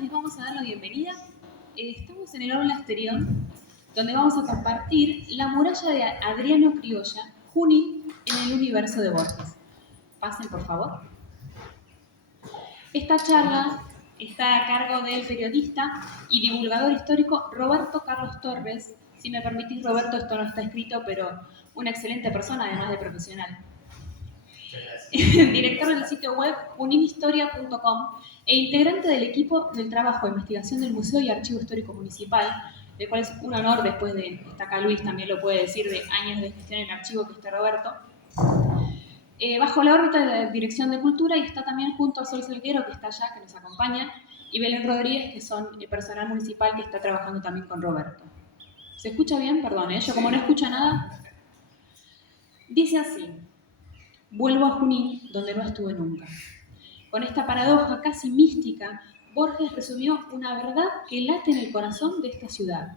Les vamos a dar la bienvenida. Estamos en el aula exterior, donde vamos a compartir la muralla de Adriano Criolla, Junín en el universo de Borges. Pasen, por favor. Esta charla está a cargo del periodista y divulgador histórico Roberto Carlos Torres. Si me permitís, Roberto, esto no está escrito, pero una excelente persona, además de profesional. Director del sitio web juninhistoria.com e integrante del equipo del trabajo de investigación del Museo y Archivo Histórico Municipal, el cual es un honor, después de, está acá Luis, también lo puede decir, de años de gestión en archivo que está Roberto. Bajo la órbita de la Dirección de Cultura, y está también junto a Sol Salguero, que está allá, que nos acompaña, y Belén Rodríguez, que son el personal municipal que está trabajando también con Roberto. ¿Se escucha bien? Perdón, yo como no escucho nada. Dice así: vuelvo a Junín, donde no estuve nunca. Con esta paradoja casi mística, Borges resumió una verdad que late en el corazón de esta ciudad.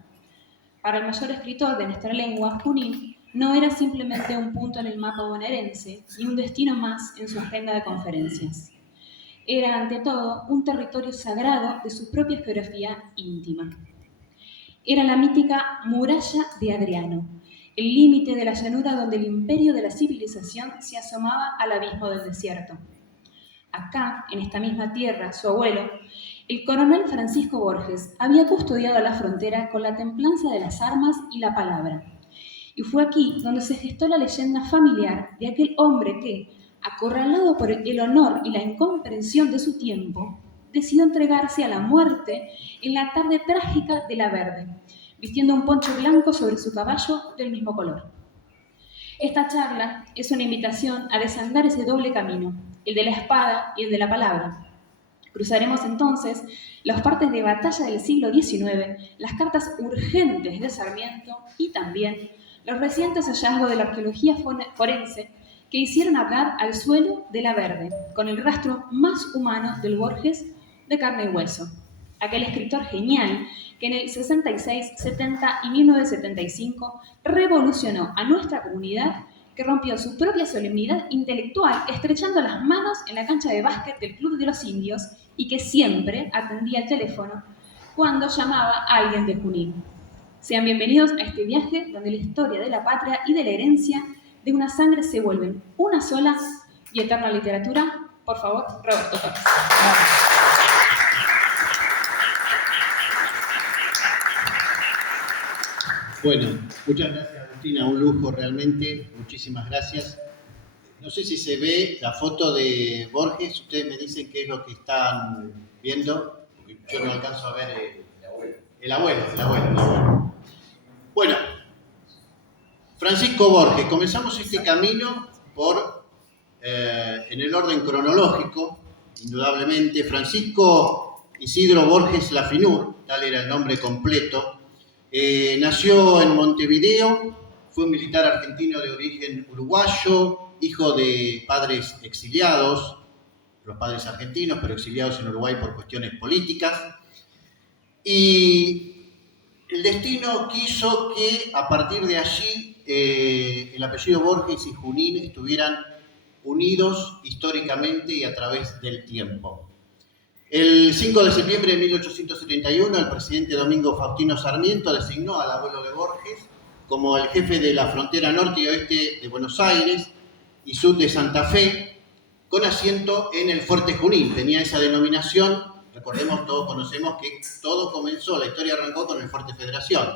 Para el mayor escritor de nuestra lengua, Junín no era simplemente un punto en el mapa bonaerense ni un destino más en su agenda de conferencias. Era, ante todo, un territorio sagrado de su propia geografía íntima. Era la mítica muralla de Adriano, el límite de la llanura donde el imperio de la civilización se asomaba al abismo del desierto. Acá, en esta misma tierra, su abuelo, el coronel Francisco Borges, había custodiado la frontera con la templanza de las armas y la palabra. Y fue aquí donde se gestó la leyenda familiar de aquel hombre que, acorralado por el honor y la incomprensión de su tiempo, decidió entregarse a la muerte en la tarde trágica de La Verde, vistiendo un poncho blanco sobre su caballo del mismo color. Esta charla es una invitación a desandar ese doble camino, el de la espada y el de la palabra. Cruzaremos entonces los partes de batalla del siglo XIX, las cartas urgentes de Sarmiento y también los recientes hallazgos de la arqueología forense que hicieron hablar al suelo de La Verde, con el rastro más humano del Borges de carne y hueso. Aquel escritor genial que en el 66, 70 y 1975 revolucionó a nuestra comunidad, que rompió su propia solemnidad intelectual estrechando las manos en la cancha de básquet del Club de los Indios y que siempre atendía el teléfono cuando llamaba a alguien de Junín. Sean bienvenidos a este viaje donde la historia de la patria y de la herencia de una sangre se vuelven una sola y eterna literatura. Por favor, Roberto Torres. Bueno, muchas gracias, Agustina, un lujo realmente, muchísimas gracias. No sé si se ve la foto de Borges, ustedes me dicen qué es lo que están viendo, porque yo no alcanzo a ver el abuelo. Bueno, Francisco Borges, comenzamos este camino en el orden cronológico, indudablemente. Francisco Isidro Borges Lafinur, tal era el nombre completo. Nació en Montevideo, fue un militar argentino de origen uruguayo, hijo de padres exiliados, los padres argentinos, pero exiliados en Uruguay por cuestiones políticas. Y el destino quiso que a partir de allí el apellido Borges y Junín estuvieran unidos históricamente y a través del tiempo. El 5 de septiembre de 1871, el presidente Domingo Faustino Sarmiento designó al abuelo de Borges como el jefe de la frontera norte y oeste de Buenos Aires y sur de Santa Fe, con asiento en el Fuerte Junín. Tenía esa denominación, recordemos, todos conocemos que todo comenzó, la historia arrancó con el Fuerte Federación.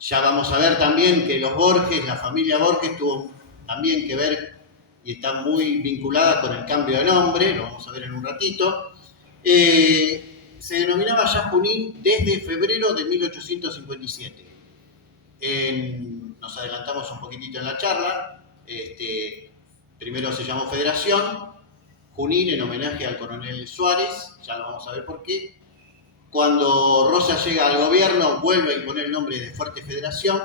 Ya vamos a ver también que los Borges, la familia Borges tuvo también que ver y está muy vinculada con el cambio de nombre, lo vamos a ver en un ratito. Se denominaba ya Junín desde febrero de 1857. Nos adelantamos un poquitito en la charla. Primero se llamó Federación, Junín en homenaje al coronel Suárez, ya lo vamos a ver por qué. Cuando Rosas llega al gobierno, vuelve a imponer el nombre de Fuerte Federación.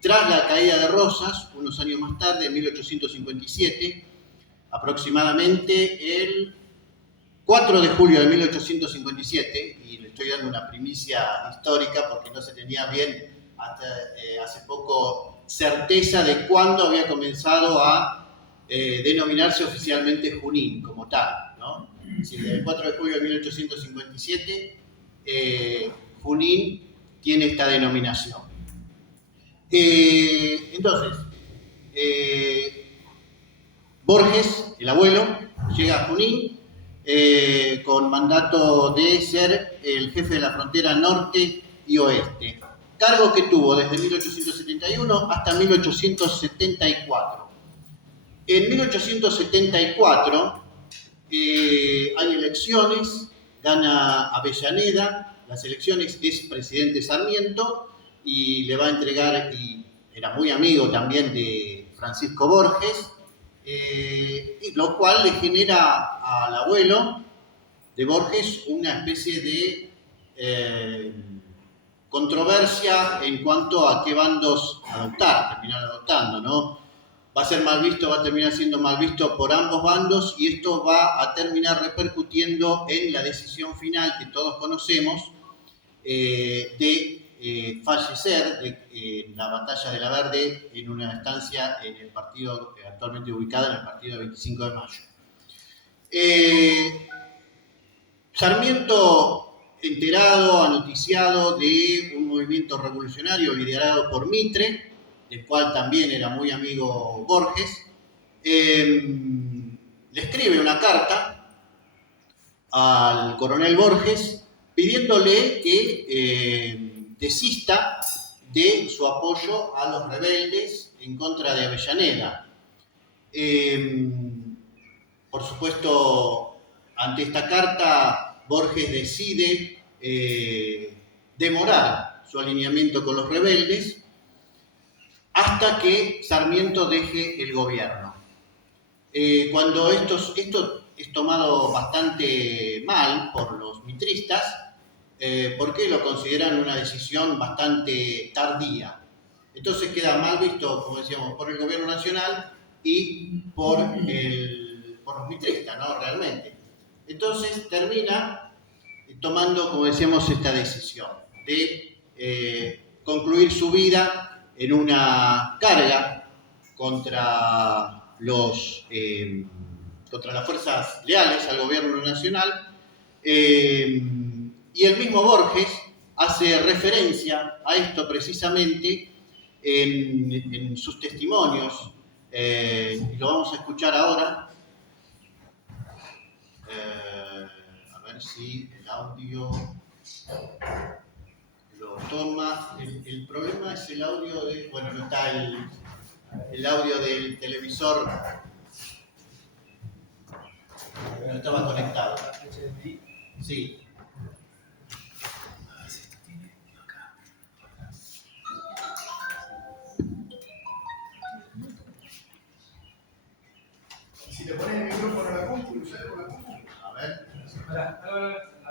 Tras la caída de Rosas, unos años más tarde, en 1857, aproximadamente el 4 de julio de 1857, y le estoy dando una primicia histórica porque no se tenía bien hasta hace poco certeza de cuándo había comenzado a denominarse oficialmente Junín como tal, ¿no? es decir, el 4 de julio de 1857, Junín tiene esta denominación. Entonces, Borges, el abuelo, llega a Junín con mandato de ser el jefe de la frontera norte y oeste, cargo que tuvo desde 1871 hasta 1874. En 1874 hay elecciones, gana Avellaneda, las elecciones es presidente Sarmiento y le va a entregar, y era muy amigo también de Francisco Borges, y lo cual le genera al abuelo de Borges una especie de controversia en cuanto a qué bandos terminar adoptando, ¿no? Va a ser mal visto, va a terminar siendo mal visto por ambos bandos y esto va a terminar repercutiendo en la decisión final que todos conocemos de fallecer en la batalla de la Verde en una estancia en el partido actualmente ubicada en el partido del 25 de mayo. Sarmiento, enterado, anoticiado de un movimiento revolucionario liderado por Mitre, del cual también era muy amigo Borges, le escribe una carta al coronel Borges pidiéndole que desista de su apoyo a los rebeldes en contra de Avellaneda. Por supuesto, ante esta carta, Borges decide demorar su alineamiento con los rebeldes hasta que Sarmiento deje el gobierno. Cuando esto es tomado bastante mal por los mitristas, porque lo consideran una decisión bastante tardía. Entonces queda mal visto, como decíamos, por el gobierno nacional y por los mitristas, ¿no? Realmente. Entonces termina tomando, como decíamos, esta decisión de concluir su vida en una carga contra las fuerzas leales al gobierno nacional, y el mismo Borges hace referencia a esto precisamente en sus testimonios, y lo vamos a escuchar ahora. A ver si el audio lo toma. El problema es el audio de... Bueno, no está el audio del televisor. No estaba conectado. Sí. Si le pones el micrófono a la compu, usalo con la compu. A ver. A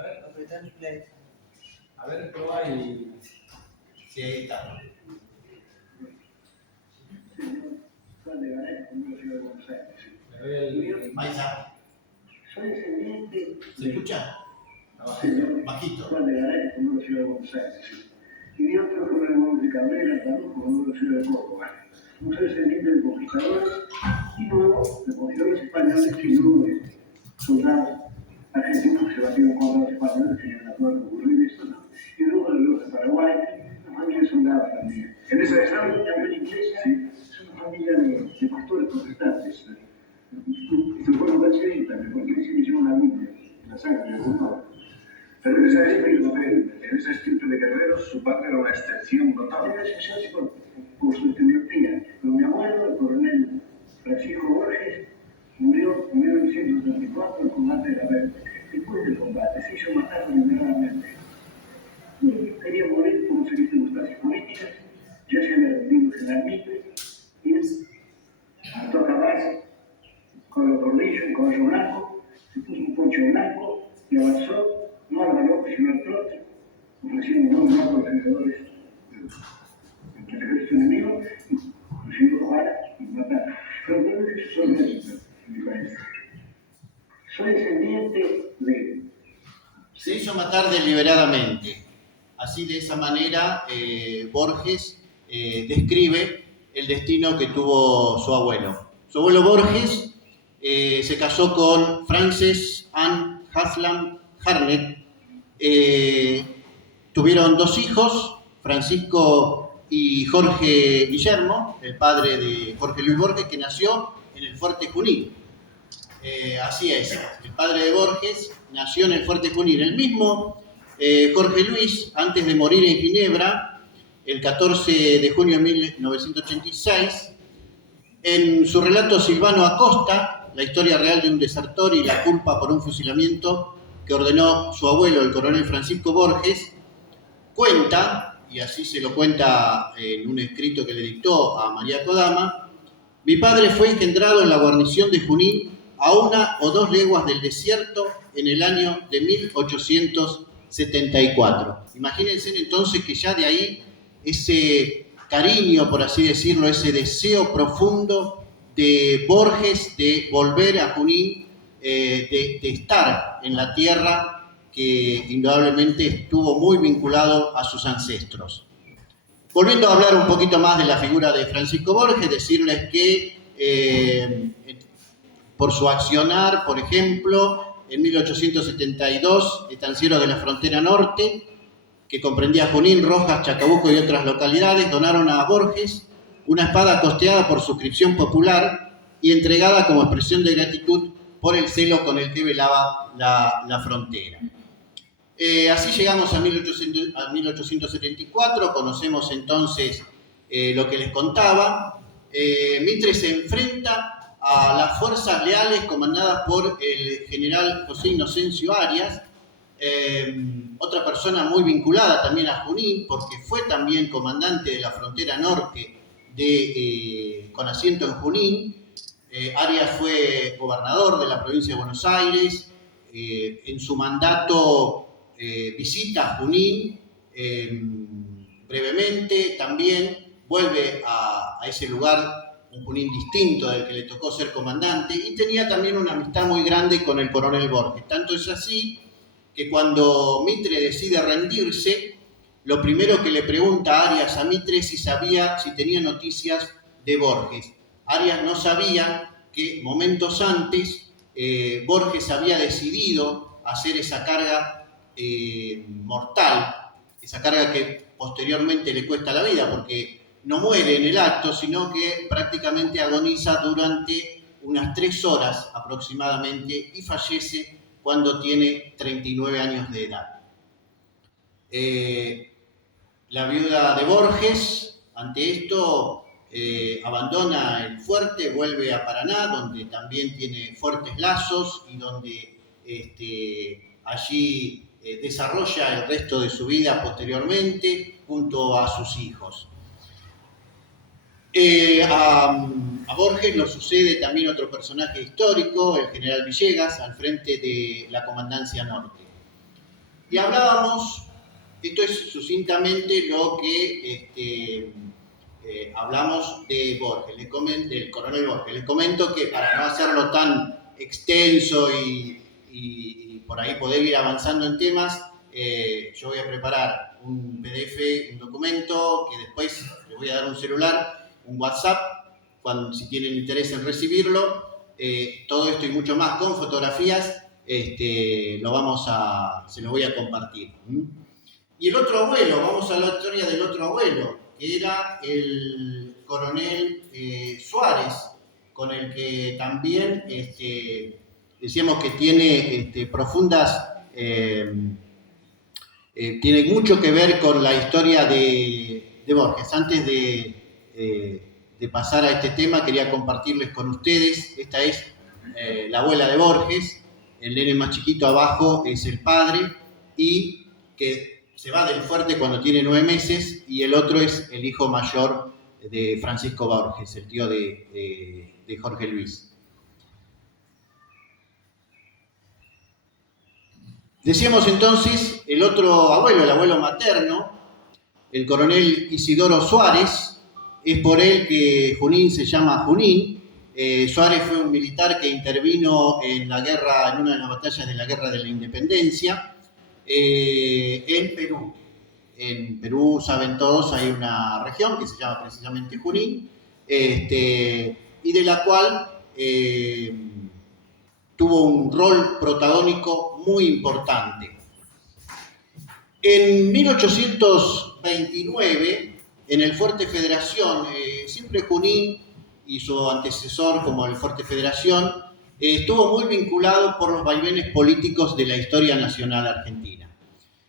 ver, apretá el play. A ver, probá y... Sí, ahí está. Ahí está. Soy descendiente ¿Se escucha? Bajito. Juan de Garay, como ciudad de Buenos Aires, y de otro como de Cabrera, también como ciudad de Córdoba. Soy descendiente de conquistadores y luego de conquistadores españoles y luego de soldados argentinos que se batieron con los españoles que tenían acuerdo de ocurrir esto, ¿no? Y luego de los de Paraguay, una familia de soldados también. En esa familia inglesa, sí, es una familia de pastores protestantes. Se fueron cacheritas, porque dicen que llevan la Biblia, la sangre, ¿no? Pero en ese espíritu de guerreros, su padre era una excepción notable. Era una excepción por su etiopía. Pero mi abuelo, el coronel Francisco Borges, murió en 1934 en el combate de la Verde. Después del combate se hizo matar deliberadamente. Quería morir por seguir circunstancias políticas, ya se había rendido el general Mitre, y trató de acabar con los tornillos, un caballo blanco, se puso un poncho blanco y avanzó. No al López, sino al trote, ofreciendo un nuevo a los senadores del ejército enemigo, consiguió robar y matar. Pero no es eso solo eso, en mi país. Soy descendiente de... Se hizo matar deliberadamente. Así, de esa manera, Borges describe el destino que tuvo su abuelo. Su abuelo Borges se casó con Frances Anne Haslam Harnett, tuvieron 2 hijos, Francisco y Jorge Guillermo, el padre de Jorge Luis Borges, que nació en el Fuerte Junín. Así es, el padre de Borges nació en el Fuerte Junín. El mismo Jorge Luis, antes de morir en Ginebra, el 14 de junio de 1986, en su relato Silvano Acosta, la historia real de un desertor y la culpa por un fusilamiento que ordenó su abuelo, el coronel Francisco Borges, cuenta, y así se lo cuenta en un escrito que le dictó a María Kodama: mi padre fue engendrado en la guarnición de Junín a 1 o 2 leguas del desierto en el año de 1874. Imagínense entonces que ya de ahí ese cariño, por así decirlo, ese deseo profundo de Borges de volver a Junín, de estar en la tierra que indudablemente estuvo muy vinculado a sus ancestros. Volviendo a hablar un poquito más de la figura de Francisco Borges, decirles que por su accionar, por ejemplo, en 1872, estancieros de la frontera norte, que comprendía Junín, Rojas, Chacabuco y otras localidades, donaron a Borges una espada costeada por suscripción popular y entregada como expresión de gratitud por el celo con el que velaba la frontera. Así llegamos a 1874, conocemos entonces lo que les contaba. Mitre se enfrenta a las fuerzas leales comandadas por el general José Inocencio Arias, otra persona muy vinculada también a Junín, porque fue también comandante de la frontera norte con asiento en Junín. Arias fue gobernador de la provincia de Buenos Aires. En su mandato visita Junín brevemente, también vuelve a ese lugar, un Junín distinto del que le tocó ser comandante, y tenía también una amistad muy grande con el coronel Borges. Tanto es así que cuando Mitre decide rendirse, lo primero que le pregunta a Arias a Mitre es si tenía noticias de Borges. Arias no sabía que momentos antes Borges había decidido hacer esa carga mortal, esa carga que posteriormente le cuesta la vida, porque no muere en el acto, sino que prácticamente agoniza durante unas 3 horas aproximadamente y fallece cuando tiene 39 años de edad. La viuda de Borges, ante esto, abandona el fuerte, vuelve a Paraná, donde también tiene fuertes lazos y donde allí desarrolla el resto de su vida posteriormente junto a sus hijos. A Borges lo sucede también otro personaje histórico, el general Villegas, al frente de la Comandancia Norte. Y hablábamos, esto es sucintamente lo que hablamos de Borges, del coronel Borges. Les comento que para no hacerlo tan extenso y por ahí poder ir avanzando en temas, yo voy a preparar un PDF, un documento, que después les voy a dar un celular, un WhatsApp, si tienen interés en recibirlo. Todo esto y mucho más con fotografías, se lo voy a compartir. Y el otro abuelo, vamos a la historia del otro abuelo, que era el coronel Suárez, con el que también decíamos que tiene profundas, tiene mucho que ver con la historia de Borges. Antes de pasar a este tema, quería compartirles con ustedes, esta es la abuela de Borges, el nene más chiquito abajo es el padre, y que se va del fuerte cuando tiene 9 meses, y el otro es el hijo mayor de Francisco Borges, el tío de Jorge Luis. Decíamos entonces, el otro abuelo, el abuelo materno, el coronel Isidoro Suárez, es por él que Junín se llama Junín. Suárez fue un militar que intervino en una de las batallas de la Guerra de la Independencia en Perú. En Perú, saben todos, hay una región que se llama precisamente Junín, y de la cual tuvo un rol protagónico muy importante. En 1829, en el Fuerte Federación, siempre Junín y su antecesor como el Fuerte Federación, estuvo muy vinculado por los vaivenes políticos de la historia nacional argentina.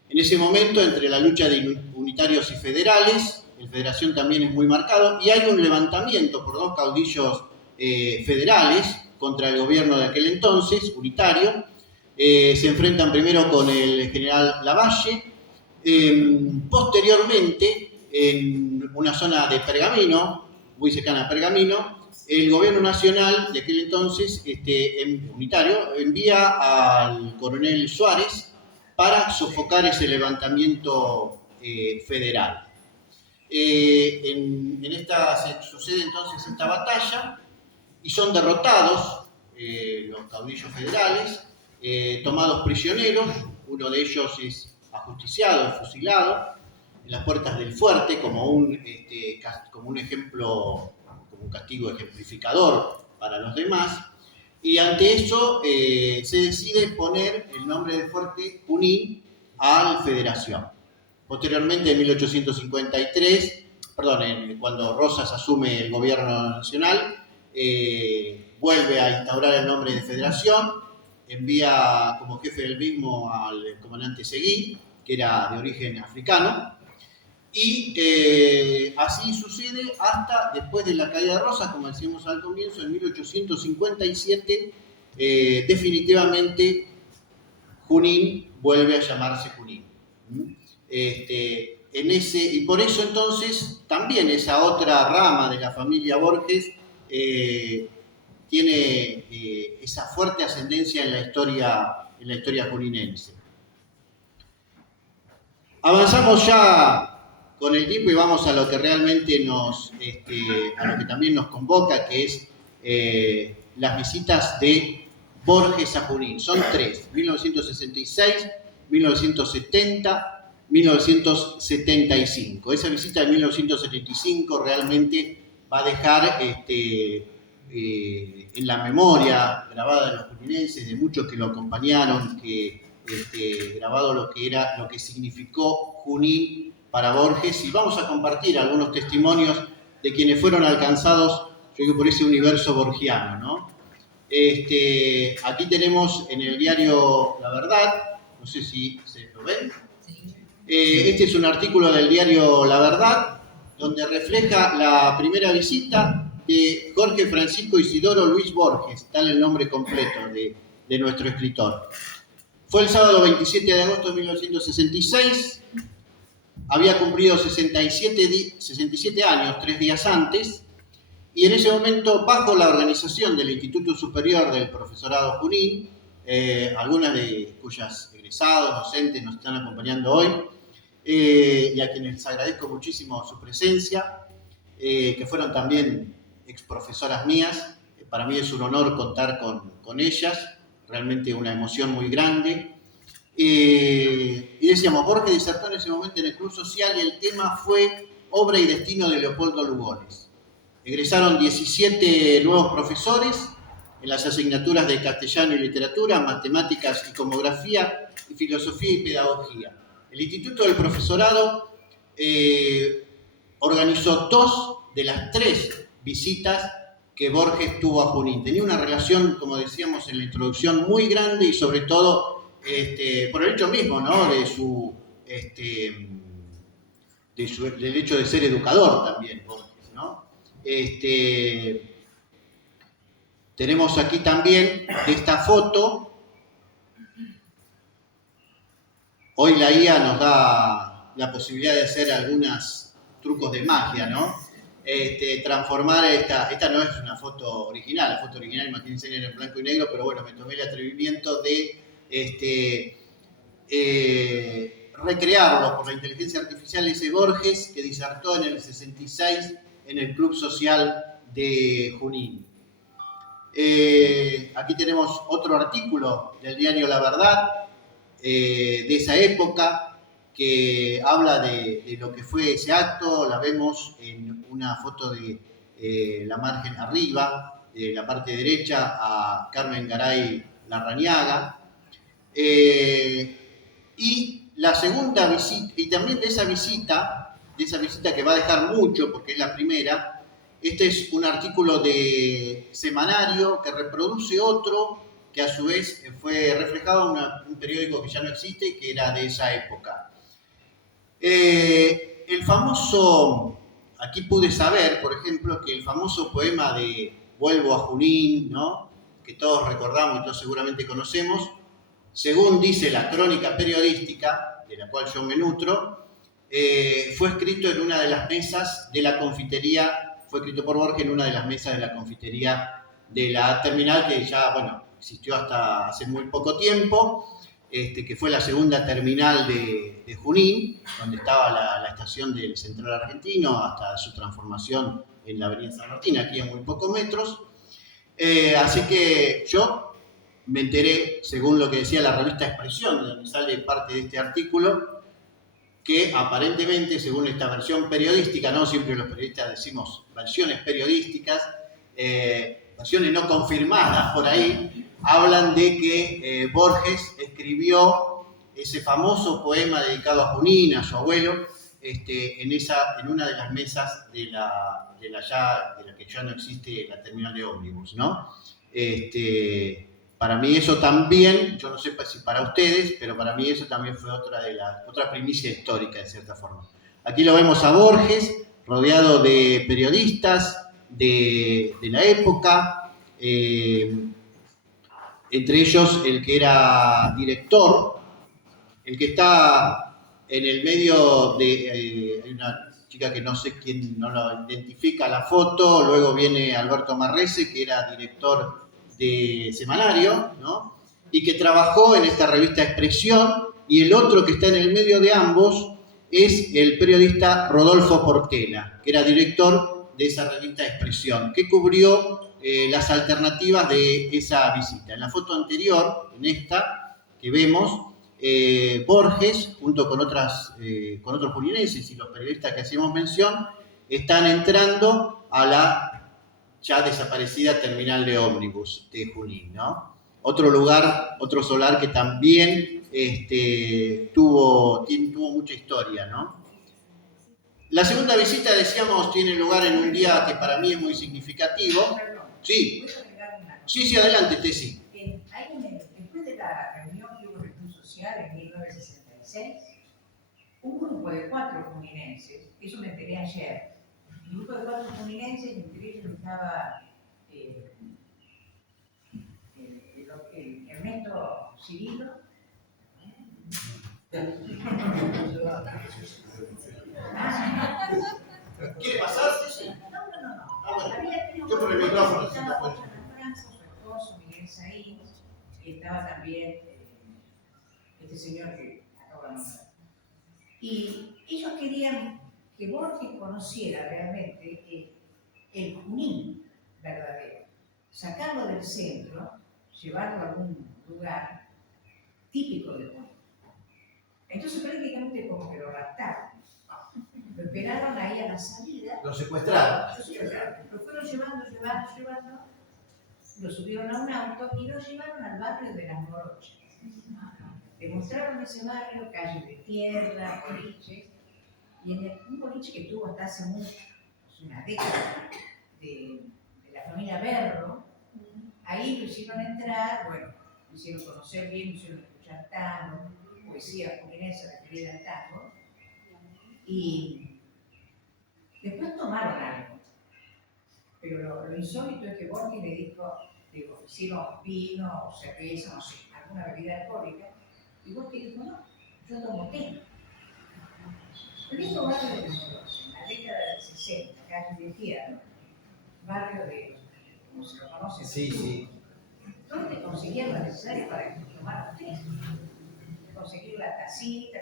En ese momento, entre la lucha de unitarios y federales, el Federación también es muy marcado, y hay un levantamiento por dos caudillos federales contra el gobierno de aquel entonces, unitario. Se enfrentan primero con el general Lavalle. Posteriormente, en una zona de Pergamino, muy cercana a Pergamino, el gobierno nacional de aquel entonces, unitario, envía al coronel Suárez para sofocar ese levantamiento federal. Sucede entonces esta batalla y son derrotados los caudillos federales, tomados prisioneros. Uno de ellos es ajusticiado, fusilado en las puertas del fuerte como un ejemplo, como un castigo ejemplificador para los demás. Y ante eso se decide poner el nombre del fuerte Junín al Federación. Posteriormente, en 1853, cuando Rosas asume el gobierno nacional, vuelve a instaurar el nombre de Federación, envía como jefe del mismo al comandante Seguí, que era de origen africano, y así sucede hasta después de la caída de Rosas, como decíamos al comienzo, en 1857, definitivamente Junín vuelve a llamarse Junín. Y por eso entonces también esa otra rama de la familia Borges tiene esa fuerte ascendencia en la historia juninense. Avanzamos ya con el tiempo y vamos a lo que realmente a lo que también nos convoca, que es las visitas de Borges a Junín. Son tres: 1966, 1970, 1975. Esa visita de 1975 realmente va a dejar en la memoria grabada de los juninenses, de muchos que lo acompañaron, grabado lo que significó Junín para Borges, y vamos a compartir algunos testimonios de quienes fueron alcanzados, yo digo, por ese universo borgiano, ¿no? Aquí tenemos en el diario La Verdad, no sé si se lo ven. Este es un artículo del diario La Verdad, donde refleja la primera visita de Jorge Francisco Isidoro Luis Borges, tal el nombre completo de nuestro escritor. Fue el sábado 27 de agosto de 1966, había cumplido 67 años, 3 días antes, y en ese momento, bajo la organización del Instituto Superior del Profesorado Junín, algunas de cuyas egresados, docentes nos están acompañando hoy, y a quienes les agradezco muchísimo su presencia, que fueron también exprofesoras mías. Para mí es un honor contar con ellas, realmente una emoción muy grande. Y decíamos, Borges disertó en ese momento en el Club Social y el tema fue Obra y Destino de Leopoldo Lugones. Egresaron 17 nuevos profesores en las asignaturas de Castellano y Literatura, Matemáticas y Cosmografía, y Filosofía y Pedagogía. El Instituto del Profesorado organizó 2 de las 3 visitas que Borges tuvo a Junín. Tenía una relación, como decíamos en la introducción, muy grande, y sobre todo por el hecho mismo, ¿no?, del hecho de ser educador también, Borges, ¿no? Tenemos aquí también esta foto. Hoy la IA nos da la posibilidad de hacer algunos trucos de magia, ¿no? Transformar esta no es una foto original, la foto original, imagínense, era en blanco y negro, pero bueno, me tomé el atrevimiento de recrearlo por la inteligencia artificial, ese Borges que disertó en el 66 en el Club Social de Junín. Aquí tenemos otro artículo del diario La Verdad, de esa época, que habla de lo que fue ese acto. La vemos en una foto de la margen arriba, de la parte derecha, a Carmen Garay Larrañaga. Y la segunda visita, y también de esa visita que va a dejar mucho, porque es la primera, este es un artículo de semanario que reproduce otro que a su vez fue reflejado en un periódico que ya no existe, que era de esa época. El famoso, aquí pude saber, por ejemplo, que el famoso poema de Vuelvo a Junín, ¿no?, que todos recordamos y todos seguramente conocemos, según dice la crónica periodística, de la cual yo me nutro, fue escrito en una de las mesas de la confitería, fue escrito por Borges en una de las mesas de la confitería de la terminal, que ya, bueno, existió hasta hace muy poco tiempo, que fue la segunda terminal de Junín, donde estaba la estación del Central Argentino, hasta su transformación en la avenida San Martín, aquí a muy pocos metros. Así que yo me enteré, según lo que decía la revista Expresión, de donde sale parte de este artículo, que aparentemente, según esta versión periodística, no siempre los periodistas decimos versiones periodísticas, versiones no confirmadas por ahí, hablan de que Borges escribió ese famoso poema dedicado a Junín, a su abuelo, en una de las mesas de la que ya no existe la terminal de ómnibus, ¿no? Para mí eso también, yo no sé si para ustedes, pero para mí eso también fue otra primicia histórica, de cierta forma. Aquí lo vemos a Borges, rodeado de periodistas de la época, entre ellos el que era director, el que está en el medio de... hay una chica que no sé quién no lo identifica la foto, luego viene Alberto Marrese, que era director de semanario, ¿no?, y que trabajó en esta revista Expresión, y el otro que está en el medio de ambos es el periodista Rodolfo Portela, que era director de esa revista Expresión, que cubrió las alternativas de esa visita. En la foto anterior, en esta que vemos, Borges, junto con otros juninenses y los periodistas que hacíamos mención, están entrando a la ya desaparecida terminal de ómnibus de Junín, ¿no? Otro lugar, otro solar que también tuvo mucha historia, ¿no? La segunda visita, decíamos, tiene lugar en un día que para mí es muy significativo. Sí, sí, adelante, Tessy. Después de la reunión que hubo en el Club Social en 1966, un grupo de 4 juninenses, eso me enteré ayer, un grupo de 4 juninenses, entre ellos estaba Ernesto Cirilo. ¿Quiere pasarse? No. Bueno, Había yo por el micrófono. estaba Roxana Franco, su esposo, Miguel Saín, y estaba también este señor que acabo de nombrar. Y ellos querían que Borges conociera realmente el Junín verdadero, sacarlo del centro, llevarlo a algún lugar típico de Junín. Entonces prácticamente como que lo raptaron. Lo esperaron ahí a la salida. Lo secuestraron. Lo fueron llevando, lo subieron a un auto y lo llevaron al barrio de Las Morochas. Le mostraron ese barrio, calles de tierra, boliches, y un boliche que tuvo hasta hace mucho, una década, de la familia Berro. Ahí lo hicieron entrar, bueno, lo hicieron conocer bien, lo hicieron escuchar tango, poesía juninense referida al tango, y después tomaron algo. Pero lo insólito es que Borges le dijo, hicieron vino, cerveza, no sé, alguna bebida alcohólica, y Borges dijo, no, yo tomo té. El mismo barrio de Mendoza, en la década del 60, calle de Tierra, barrio de, como se lo conoce, Sí. donde conseguían lo necesario para que tomaran té. Conseguir la tacita,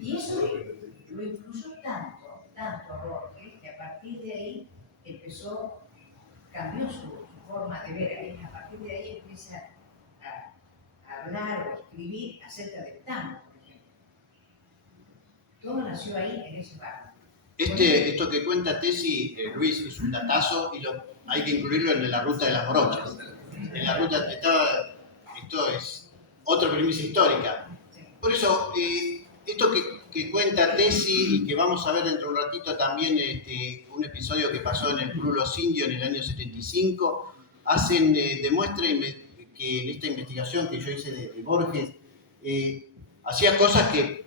y eso lo influyó tanto a Borges, que a partir de ahí cambió su forma de ver. A partir de ahí empieza a hablar o escribir acerca del tango, por ejemplo. Todo nació ahí, en ese barrio. Esto que cuenta Tessy, Luis, es un datazo y hay que incluirlo en la ruta de las Morochas. En la ruta estaba, esto es otra premisa histórica. Por eso, esto que cuenta Tesi y que vamos a ver dentro de un ratito también un episodio que pasó en el Club Los Indios en el año 75, demuestra que en esta investigación que yo hice de Borges, hacía cosas que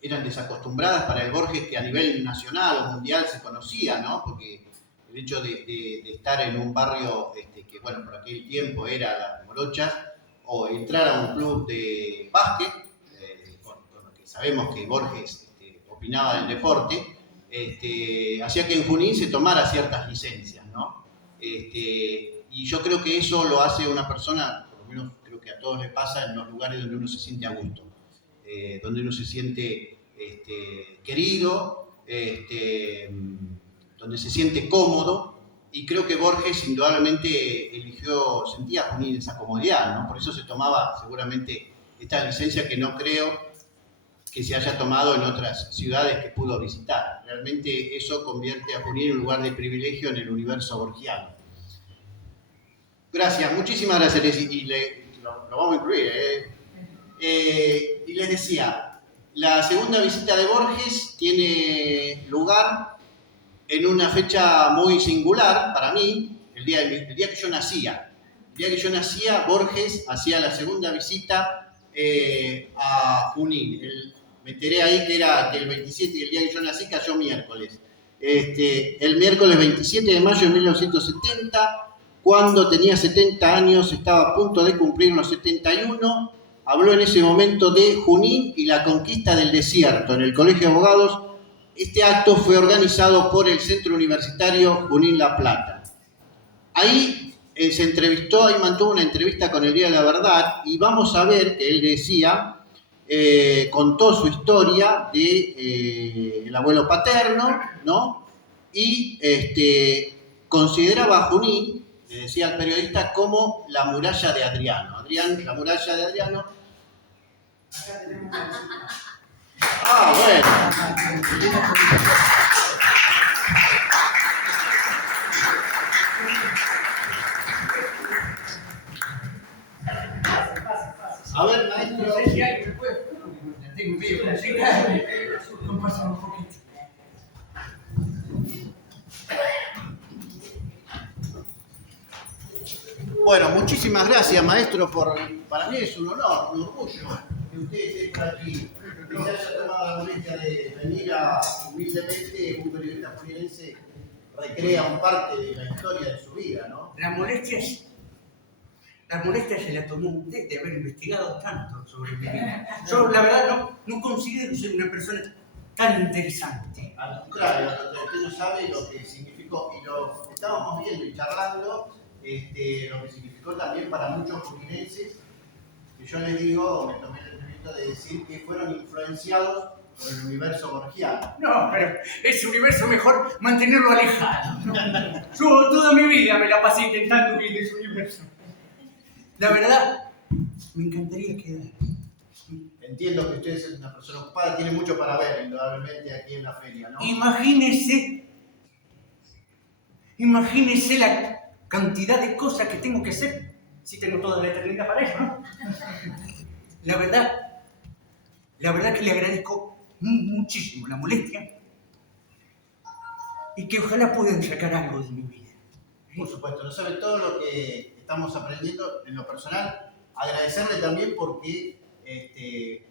eran desacostumbradas para el Borges que a nivel nacional o mundial se conocía, ¿no? Porque el hecho de estar en un barrio que, bueno, por aquel tiempo era Las Morochas, o entrar a un club de básquet, con lo que sabemos que Borges opinaba del deporte, hacía que en Junín se tomara ciertas licencias, ¿no? Y yo creo que eso lo hace una persona, por lo menos creo que a todos les pasa, en los lugares donde uno se siente a gusto, donde uno se siente querido, donde se siente cómodo, y creo que Borges indudablemente sentía Junín esa comodidad, ¿no? Por eso se tomaba seguramente esta licencia que no creo que se haya tomado en otras ciudades que pudo visitar. Realmente eso convierte a Junín en un lugar de privilegio en el universo borgiano. Gracias, muchísimas gracias, y lo vamos a incluir. Y les decía, la segunda visita de Borges tiene lugar en una fecha muy singular para mí, el día que yo nacía. El día que yo nacía, Borges hacía la segunda visita a Junín. Me enteré ahí que era que el 27, y el día que yo nací cayó miércoles. El miércoles 27 de mayo de 1970, cuando tenía 70 años, estaba a punto de cumplir los 71, habló en ese momento de Junín y la conquista del desierto en el Colegio de Abogados. Este acto fue organizado por el Centro Universitario Junín La Plata. Ahí se entrevistó, ahí mantuvo una entrevista con el Día de la Verdad, y vamos a ver que él decía, contó su historia de el abuelo paterno, ¿no? Y consideraba a Junín, le decía al periodista, como la muralla de Adriano. La muralla de Adriano. Acá tenemos una visita. Ah, bueno. A ver, maestro. No sé si alguien me puede. La tengo medio complicada. Compásame un poquito. Bueno, muchísimas gracias, maestro, para mí es un honor, un orgullo que usted esté por aquí, que se haya tomado la molestia de venir a, humildemente, un periodista juninense recrea un parte de la historia de su vida, ¿no? La molestia se la tomó usted de haber investigado tanto sobre mi vida. Yo, la verdad, no considero ser una persona tan interesante. Al contrario, usted no sabe lo que significó, y lo estábamos viendo y charlando, lo que significó también para muchos juninenses, que yo les digo, me tomé el atrevimiento de decir que fueron influenciados por el universo borgiano. No, pero ese universo mejor mantenerlo alejado, ¿no? Yo toda mi vida me la pasé intentando huir de ese universo. La verdad, me encantaría quedar. Entiendo que usted es una persona ocupada, tiene mucho para ver, indudablemente, aquí en la feria, ¿no? Imagínese la cantidad de cosas que tengo que hacer si tengo toda la eternidad para eso, ¿no? La verdad que le agradezco muchísimo la molestia y que ojalá puedan sacar algo de mi vida. Por supuesto, no sabe todo lo que estamos aprendiendo en lo personal. Agradecerle también porque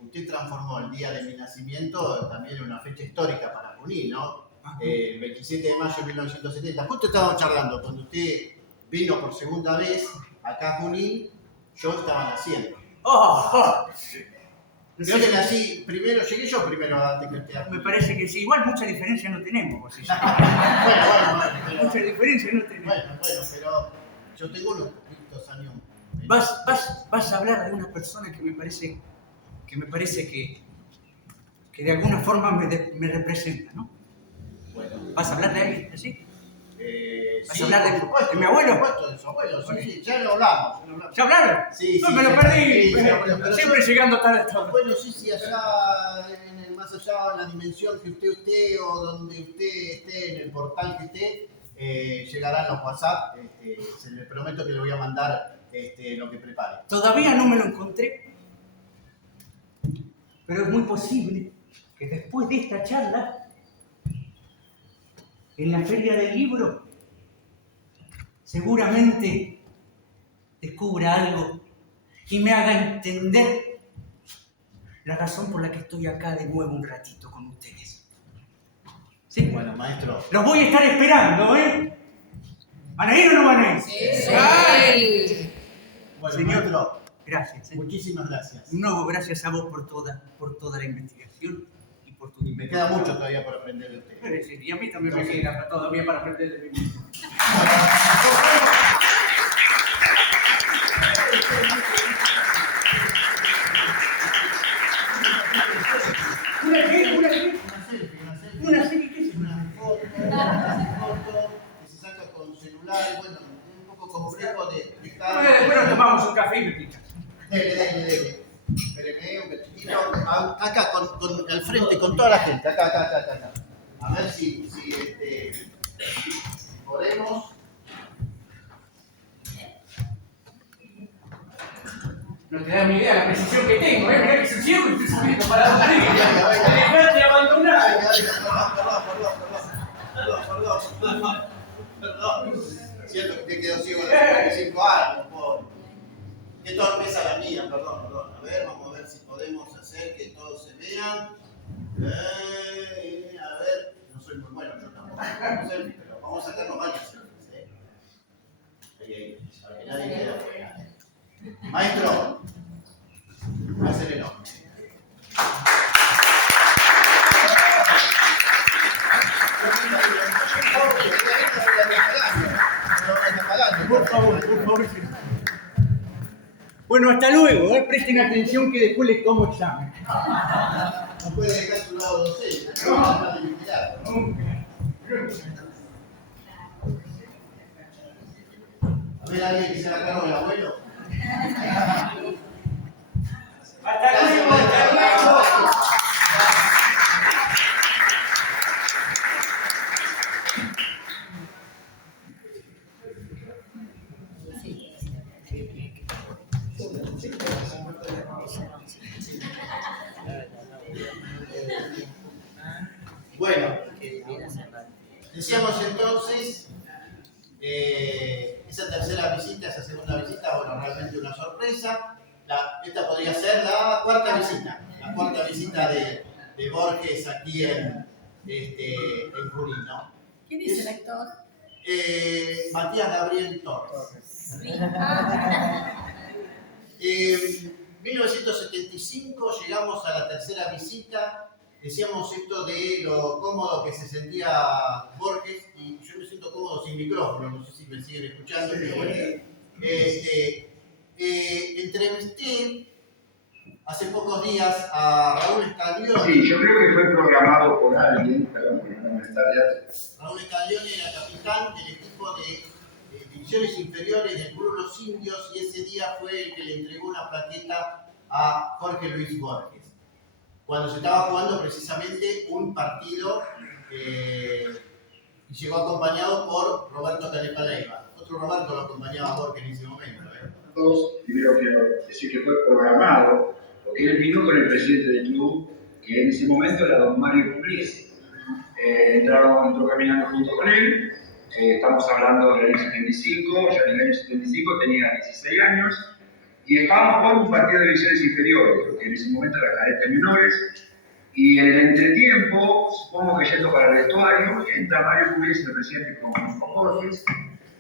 usted transformó el día de mi nacimiento también en una fecha histórica para Junín, ¿no? El 27 de mayo de 1970. Justo estábamos charlando, cuando usted vino por segunda vez acá a Junín, yo estaba naciendo. Creo que nací primero, llegué yo primero antes que usted. Me parece que sí, igual mucha diferencia no tenemos. Vos, bueno, pero, mucha diferencia no tenemos. Bueno, pero yo tengo unos poquitos años. Vas a hablar de una persona que me parece que de alguna forma me representa, ¿no? Bueno. ¿Vas a hablar de alguien así? ¿Vas Sí, a hablar por supuesto, de mi abuelo? Por supuesto, de su abuelo, sí, ya lo hablamos. ¿Ya hablaron? Sí, No, sí, me lo sí, perdí. sí, pero Siempre llegando tarde hasta ahora. Bueno, sí, allá, más allá, en la dimensión que usted o donde usted esté, en el portal que esté, llegarán los WhatsApp. Se le prometo que le voy a mandar lo que prepare. Todavía no me lo encontré, pero es muy posible que después de esta charla, en la feria del libro, seguramente descubra algo y me haga entender la razón por la que estoy acá de nuevo un ratito con ustedes. ¿Sí? Bueno, maestro. Los voy a estar esperando, ¿eh? ¿Van a ir o no van a ir? Sí. Bueno, Señor, maestro, gracias. muchísimas gracias. No, gracias a vos por toda la investigación y por tu Me queda mucho todavía por aprender de usted. Sí, y a mí también me queda todavía para aprender de mí mismo. ¿Una serie qué es? Una foto que se saca con celular, bueno, un poco complejo de explicar. Bueno, tomamos un café y me picas. Dele. Espéreme un cachitito. Acá, al frente, con toda la gente. Acá. A ver si podemos. No te da ni idea la precisión que tengo, ¿eh? Mirá que soy ciego y estoy subiendo para la arriba. Dejate abandonar. Perdón. Siento que te quedó ciego a los 35 años, pobre. Qué torpeza la mía, perdón. A ver, vamos a ver si podemos hacer que todos se vean. A ver, no soy muy bueno, yo tampoco. Pero vamos a sacarnos varios selfies, Ahí, para que nadie quede afuera. Maestro, va a ser enorme. Por favor. Bueno, hasta luego, presten atención que después les tomo examen. No puede dejar su lado docente, no va a dejar de vigilar. A ver, alguien que se haga cargo del abuelo. Hasta luego. Bueno, decíamos entonces, esa tercera visita, esa segunda visita, bueno, realmente una sorpresa. Esta podría ser la cuarta visita de Borges aquí en Junín, ¿no? ¿Quién es el actor? Matías Gabriel Torres. En 1975 llegamos a la tercera visita. Decíamos esto de lo cómodo que se sentía Borges, y yo me siento cómodo sin micrófono, no sé si me siguen escuchando, pero bueno. Entrevisté hace pocos días a Raúl Scaglione. Sí, yo creo que fue programado por alguien, perdón por no estar ya. Raúl Scaglione era capitán del equipo de divisiones inferiores del Club Los Indios, y ese día fue el que le entregó una plaqueta a Jorge Luis Borges, cuando se estaba jugando precisamente un partido, y llegó acompañado por Roberto Canepa Leiva. Otro Roberto lo acompañaba a Borges en ese momento. Primero quiero decir que fue programado, porque él vino con el presidente del club, que en ese momento era don Mario Pugliese. Entró caminando junto con él. Estamos hablando del año 75, ya en el año 75 tenía 16 años, y estábamos jugando un partido de divisiones inferiores, porque en ese momento era cadetes menores, y en el entretiempo, supongo que yendo para el vestuario, entra Mario Pugliese, el presidente, con Borges,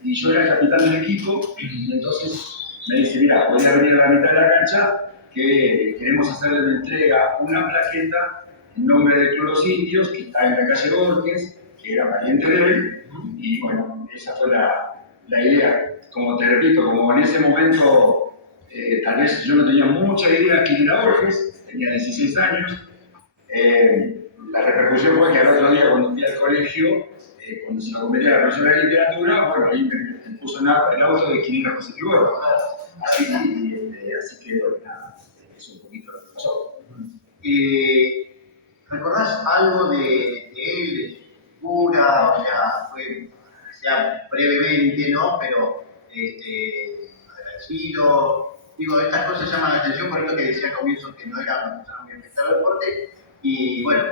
y yo era el capitán del equipo, y entonces me dice, mira, voy a venir a la mitad de la cancha, que queremos hacerle una entrega, una plaqueta, en nombre del Club Los Indios, que está en la calle Borges, que era pariente de él, y bueno, esa fue la idea. Como te repito, como en ese momento tal vez yo no tenía mucha idea quién era Borges, tenía 16 años, la repercusión fue que al otro día cuando fui al colegio, cuando se lo comenté a la profesora de literatura, bueno, ahí me puso el auto de quién era José Tibor. Así que, bueno, nada, es un poquito lo que pasó. ¿Recordás algo de él, de su figura? O sea, sea brevemente, ¿no? Pero agradecido. Digo, estas cosas llaman la atención por esto que decía al comienzo, que no era una persona muy afectada al deporte. Y bueno,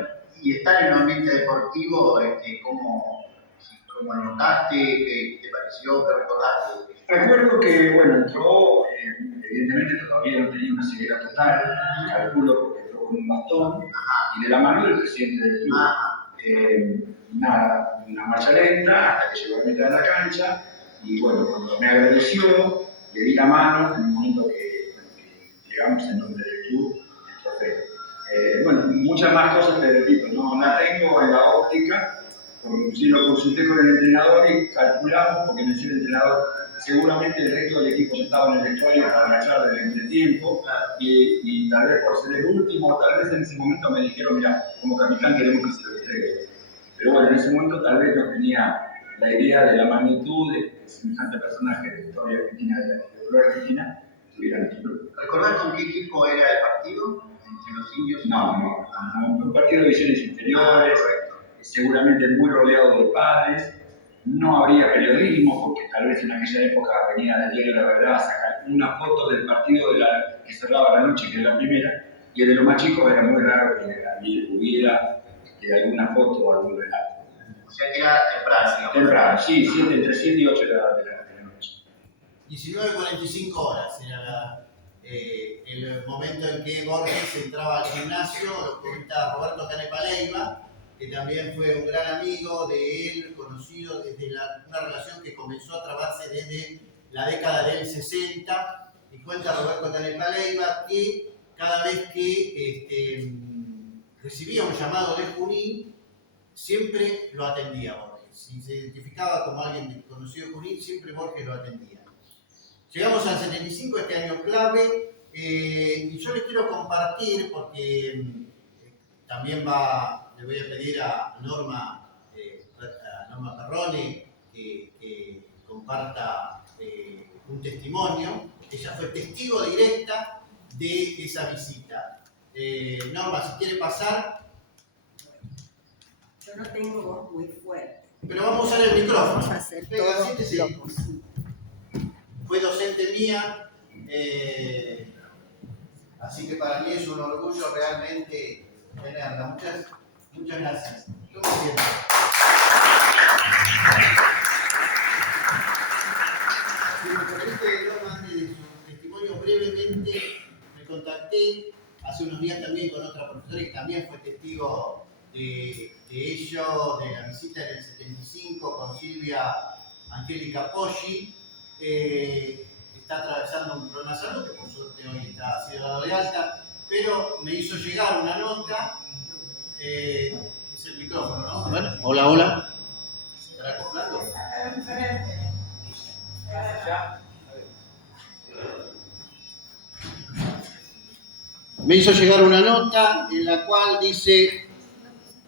y estar en un ambiente deportivo, ¿cómo notaste? ¿Qué te pareció? ¿Qué recordaste? Recuerdo que, bueno, entró, evidentemente todavía no tenía una ceguera total, calculo porque entró con un bastón, y de la mano del presidente del club. Nada, una marcha lenta hasta que llegó a la mitad de la cancha, y bueno, cuando me agradeció, le di la mano en el momento que llegamos en nombre del club, el trofeo. Bueno, muchas más cosas te repito, no la tengo en la óptica, porque si lo consulté con el entrenador y calculamos, porque me decía el entrenador, seguramente el resto del equipo ya estaba en el vestuario para la charla del entretiempo, y tal vez por ser el último, tal vez en ese momento me dijeron, mira, como capitán queremos que se lo entregue. Pero bueno, en ese momento tal vez no tenía la idea de la magnitud de semejante personaje de la historia argentina, de la fútbol argentina, estuviera en el club. ¿Recordás con qué equipo era el partido? ¿Entre los indios? No, un partido de divisiones inferiores, seguramente muy rodeado de padres. No habría periodismo, porque tal vez en aquella época venía del diario La Verdad a sacar una foto del partido que cerraba la noche, que era la primera, y de los más chicos era muy raro que hubiera alguna foto o algún relato. O sea que era temprano. Temprano, sí, entre 7 y 8 de la noche. 19:45 horas era el momento en que Borges entraba al gimnasio, lo cuenta Roberto Canepa Leiva, que también fue un gran amigo de él, conocido desde una relación que comenzó a trabarse desde la década del 60, y cuenta Roberto Canepa Leiva que cada vez que recibía un llamado de Junín, siempre lo atendía Borges. Si se identificaba como alguien conocido de Junín, siempre Borges lo atendía. Llegamos al 75, este año clave, y yo les quiero compartir, porque también le voy a pedir a Norma Perrone que comparta un testimonio. Ella fue testigo directa de esa visita. Norma, si quiere pasar. Yo no tengo voz muy fuerte. Pero vamos a usar el micrófono. Vamos a hacer Venga, todo siéntese. lo posible. Fue docente mía, así que para mí es un orgullo realmente tenerla. Muchas gracias. Yo me siento. Si me permite, Norma, antes de su testimonio brevemente, me contacté hace unos días también con otra profesora que también fue testigo de ello, de la visita en el 75 con Silvia Angélica Poggi. Está atravesando un problema de salud, que por suerte hoy ha sido dado de alta, pero me hizo llegar una nota, es el micrófono, ¿no? Bueno, hola. ¿Estará acoplando? Me hizo llegar una nota en la cual dice: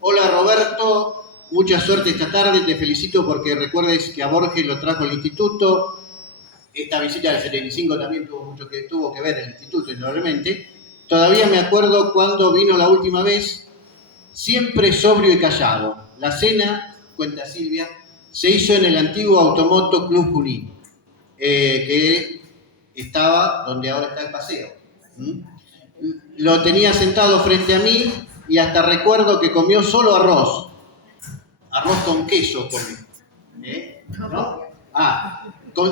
hola Roberto, mucha suerte esta tarde, te felicito porque recuerdes que a Borges lo trajo el instituto. Esta visita del 75 también tuvo que ver el instituto, indudablemente. Todavía me acuerdo cuando vino la última vez, siempre sobrio y callado. La cena, cuenta Silvia, se hizo en el antiguo Automoto Club Junín, que estaba donde ahora está el paseo. Lo tenía sentado frente a mí y hasta recuerdo que comió solo arroz. Arroz con queso comió. ¿No?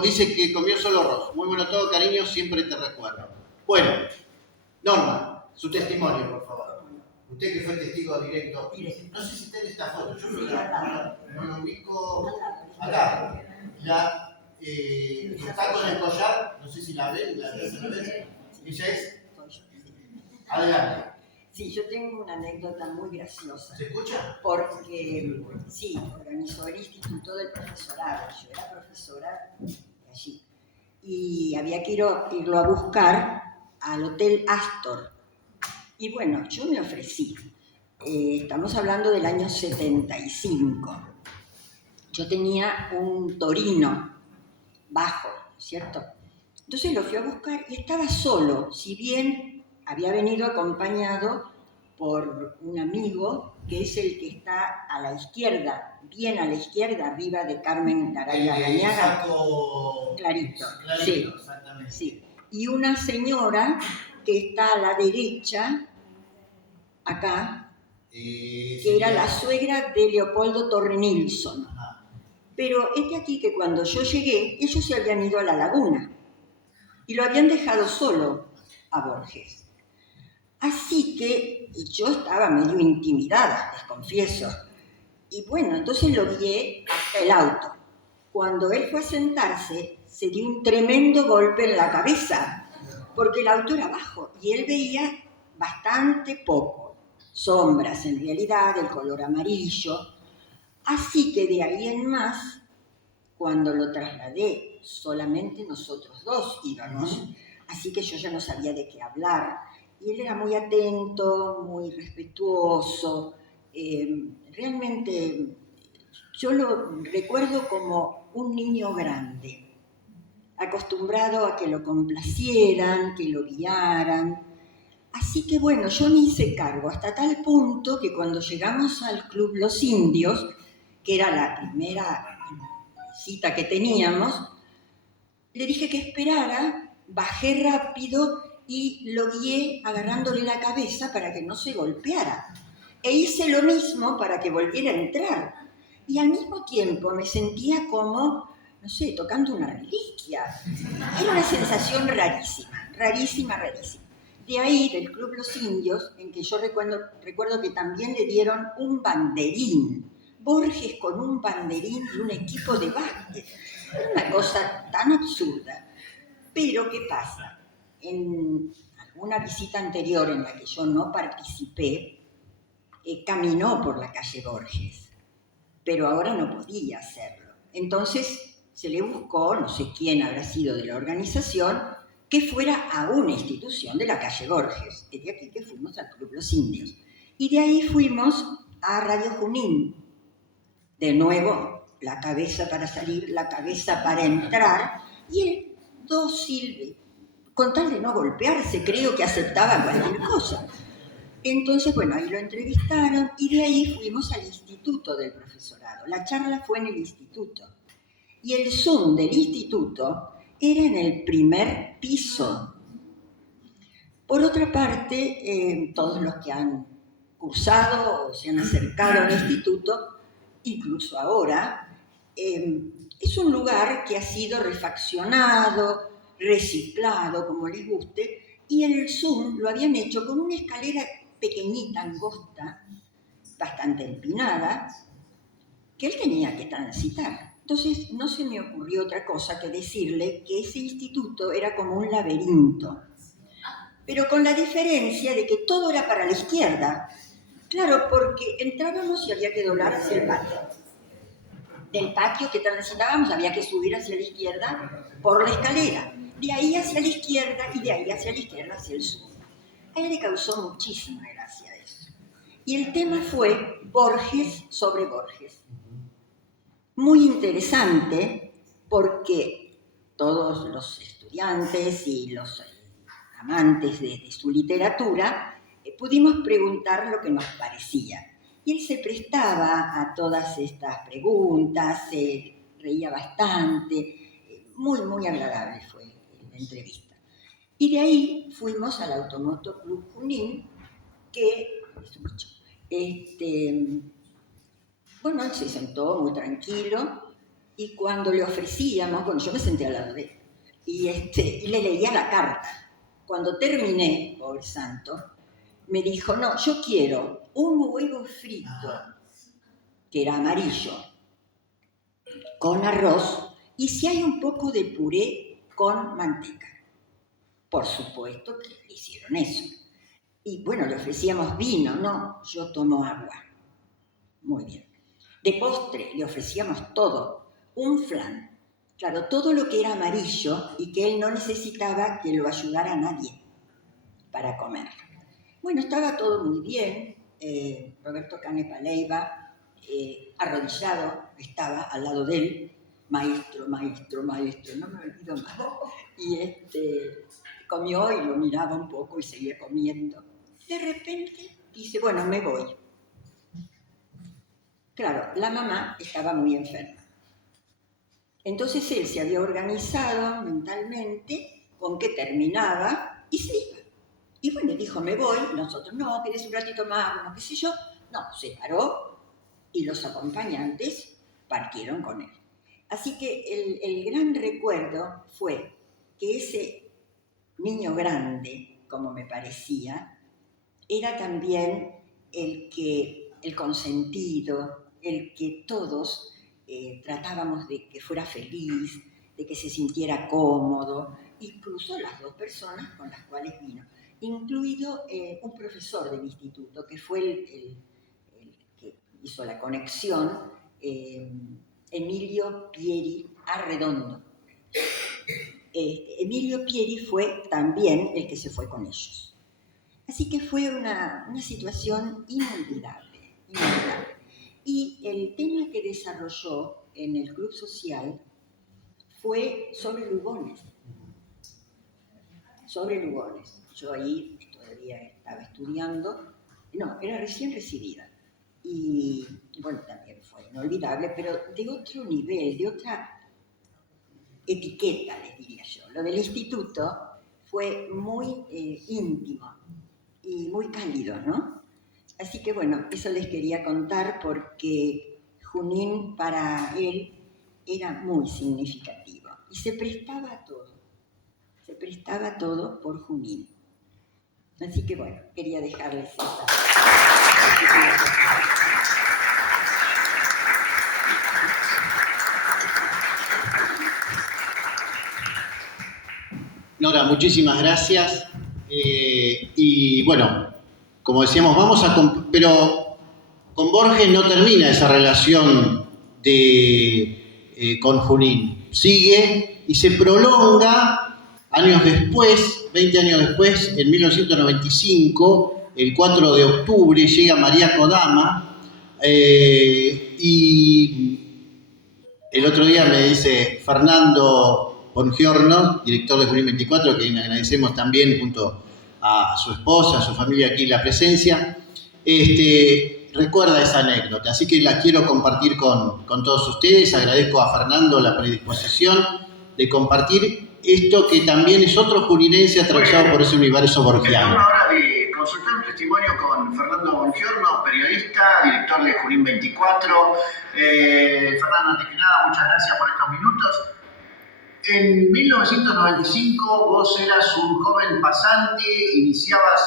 Dice que comió solo arroz. Muy bueno todo, cariño, siempre te recuerdo. Bueno, Norma, su testimonio, por favor. Usted que fue testigo directo. No sé si está en esta foto, yo no lo ubico acá. Está con el collar, no sé si la ven, ¿la ven? Ella es. Adelante. Sí, yo tengo una anécdota muy graciosa. ¿Se escucha? Porque, sí, organizó el Instituto del Profesorado. Yo era profesora allí. Y había que irlo a buscar al Hotel Astor. Y bueno, yo me ofrecí. Estamos hablando del año 75. Yo tenía un Torino bajo, ¿cierto? Entonces lo fui a buscar y estaba solo, si bien había venido acompañado por un amigo que es el que está a la izquierda, bien a la izquierda, arriba de Carmen Garaya Gañaga. Clarito, sí, exactamente. sí. Y una señora que está a la derecha, acá, que era la suegra de Leopoldo Torre Nilsson. Pero este aquí que cuando yo llegué, ellos se habían ido a la laguna y lo habían dejado solo a Borges. Así que yo estaba medio intimidada, les confieso. Y bueno, entonces lo guié hasta el auto. Cuando él fue a sentarse, se dio un tremendo golpe en la cabeza, porque el auto era bajo y él veía bastante poco. Sombras, en realidad, el color amarillo. Así que de ahí en más, cuando lo trasladé, solamente nosotros dos íbamos. Así que yo ya no sabía de qué hablar. Y él era muy atento, muy respetuoso. Realmente yo lo recuerdo como un niño grande, acostumbrado a que lo complacieran, que lo guiaran. Así que bueno, yo me hice cargo hasta tal punto que cuando llegamos al Club Los Indios, que era la primera cita que teníamos, le dije que esperara, bajé rápido y lo guié agarrándole la cabeza para que no se golpeara. E hice lo mismo para que volviera a entrar. Y al mismo tiempo me sentía como, no sé, tocando una reliquia. Era una sensación rarísima, rarísima, rarísima. De ahí, del Club Los Indios, en que yo recuerdo que también le dieron un banderín. Borges con un banderín y un equipo de básquet. Era una cosa tan absurda. Pero, ¿qué pasa? En alguna visita anterior en la que yo no participé, caminó por la calle Borges, pero ahora no podía hacerlo. Entonces se le buscó, no sé quién habrá sido de la organización, que fuera a una institución de la calle Borges. Es de aquí que fuimos al Club Los Indios. Y de ahí fuimos a Radio Junín. De nuevo, la cabeza para salir, la cabeza para entrar, y él, dócil, con tal de no golpearse, creo que aceptaba cualquier cosa. Entonces, bueno, ahí lo entrevistaron y de ahí fuimos al instituto del profesorado. La charla fue en el instituto. Y el Zoom del instituto era en el primer piso. Por otra parte, todos los que han cursado o se han acercado al instituto, incluso ahora, es un lugar que ha sido refaccionado, reciclado, como les guste, y el Zoom lo habían hecho con una escalera pequeñita, angosta, bastante empinada, que él tenía que transitar. Entonces no se me ocurrió otra cosa que decirle que ese instituto era como un laberinto, pero con la diferencia de que todo era para la izquierda. Claro, porque entrábamos y había que doblar hacia el patio. Del patio que transitábamos había que subir hacia la izquierda por la escalera. De ahí hacia la izquierda y de ahí hacia la izquierda hacia el sur. A él le causó muchísima gracia eso. Y el tema fue Borges sobre Borges. Muy interesante porque todos los estudiantes y los amantes de su literatura pudimos preguntar lo que nos parecía. Y él se prestaba a todas estas preguntas, se reía bastante, muy, muy agradable fue la entrevista. Y de ahí fuimos al Automoto Club Junín, que, bueno, él se sentó muy tranquilo y cuando le ofrecíamos, bueno, yo me senté al lado de él y le leía la carta. Cuando terminé, pobre santo, me dijo, no, yo quiero un huevo frito, que era amarillo, con arroz y si hay un poco de puré con manteca. Por supuesto que le hicieron eso. Y bueno, le ofrecíamos vino, no, yo tomo agua. Muy bien. De postre le ofrecíamos todo, un flan. Claro, todo lo que era amarillo y que él no necesitaba que lo ayudara nadie para comer. Bueno, estaba todo muy bien. Roberto Canepa Leiva, arrodillado, estaba al lado de él. Maestro, maestro, maestro, no me olvido más. Y comió y lo miraba un poco y seguía comiendo. De repente dice, bueno, me voy. Claro, la mamá estaba muy enferma. Entonces él se había organizado mentalmente con que terminaba y se iba. Y bueno, dijo, me voy. Nosotros, no, querés un ratito más, bueno, qué sé yo. No, se paró y los acompañantes partieron con él. Así que el gran recuerdo fue que ese niño grande, como me parecía, era también el consentido, el que todos tratábamos de que fuera feliz, de que se sintiera cómodo, incluso las dos personas con las cuales vino, incluido un profesor del instituto, que fue el que hizo la conexión, Emilio Pieri Arredondo. Emilio Pieri fue también el que se fue con ellos. Así que fue una situación inolvidable, inolvidable. Y el tema que desarrolló en el club social fue sobre Lugones. Sobre Lugones. Yo ahí todavía estaba estudiando, no, era recién recibida. Y bueno, también fue inolvidable, pero de otro nivel, de otra etiqueta, les diría yo. Lo del instituto fue muy íntimo y muy cálido, ¿no? Así que bueno, eso les quería contar porque Junín para él era muy significativo y se prestaba a todo por Junín. Así que bueno, quería dejarles esta. Nora, muchísimas gracias. Y bueno, como decíamos, pero con Borges no termina esa relación con Junín. Sigue y se prolonga años después, 20 años después, en 1995, el 4 de octubre, llega María Kodama y el otro día me dice Fernando Bongiorno, director de Junín 24, que le agradecemos también junto a su esposa, a su familia aquí la presencia, recuerda esa anécdota, así que la quiero compartir con todos ustedes. Agradezco a Fernando la predisposición de compartir esto que también es otro juninense atravesado por ese universo borgiano. Es hora de consultar un testimonio con Fernando Bongiorno, periodista, director de Junín 24. Fernando, antes que nada, muchas gracias por estos minutos. En 1995 vos eras un joven pasante, iniciabas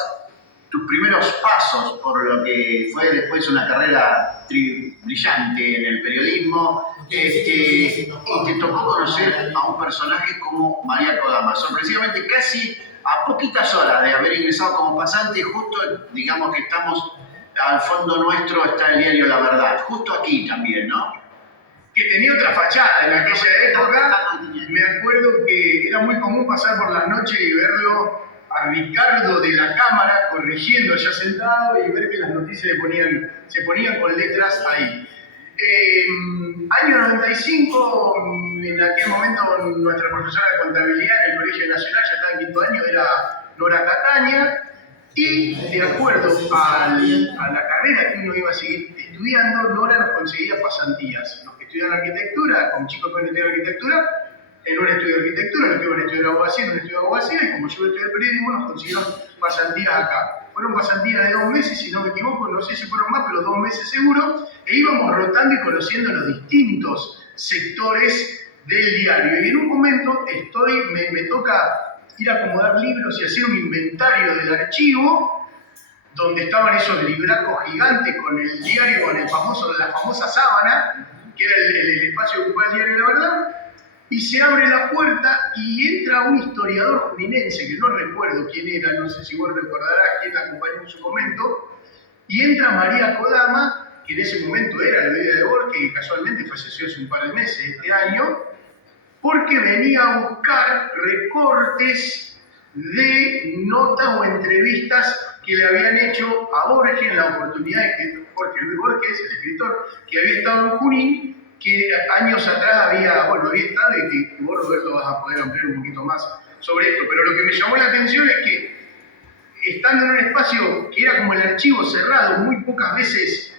tus primeros pasos por lo que fue después una carrera brillante en el periodismo, y te tocó conocer a un personaje como María Kodama. Sorpresivamente, casi a poquitas horas de haber ingresado como pasante, justo, digamos que estamos, al fondo nuestro está el diario La Verdad, justo aquí también, ¿no? Que tenía otra fachada en aquella época. Me acuerdo que era muy común pasar por las noches y verlo a Ricardo de la cámara corrigiendo allá sentado y ver que las noticias se ponían con letras ahí. Año 95, en aquel momento nuestra profesora de contabilidad en el Colegio Nacional, ya estaba en quinto año, era Nora Cataña, y de acuerdo a la carrera que uno iba a seguir estudiando, Nora nos conseguía pasantías. Los que estudian arquitectura, con chicos que van a estudiar arquitectura, en un estudio de arquitectura, los que iban a estudiar abogacía, en un estudio de abogacía, y como yo iba a estudiar periodismo, nos consiguieron pasantías acá. Fueron pasantías de 2 meses, si no me equivoco, no sé si fueron más, pero 2 meses seguro, e íbamos rotando y conociendo los distintos sectores del diario. Y en un momento me toca ir a acomodar libros y hacer un inventario del archivo, donde estaban esos libracos gigantes con el diario, con la famosa sábana, que era el espacio que ocupaba el diario La Verdad. Y se abre la puerta y entra un historiador juninense, que no recuerdo quién era, no sé si vos recordarás quién la acompañó en su momento, y entra María Kodama, que en ese momento era la viuda de Borges, que casualmente falleció hace un par de meses este año, porque venía a buscar recortes de notas o entrevistas que le habían hecho a Borges en la oportunidad de que Jorge Luis Borges, el escritor que había estado en Junín, que años atrás había estado, y que vos, Roberto, vas a poder ampliar un poquito más sobre esto. Pero lo que me llamó la atención es que estando en un espacio que era como el archivo cerrado, muy pocas veces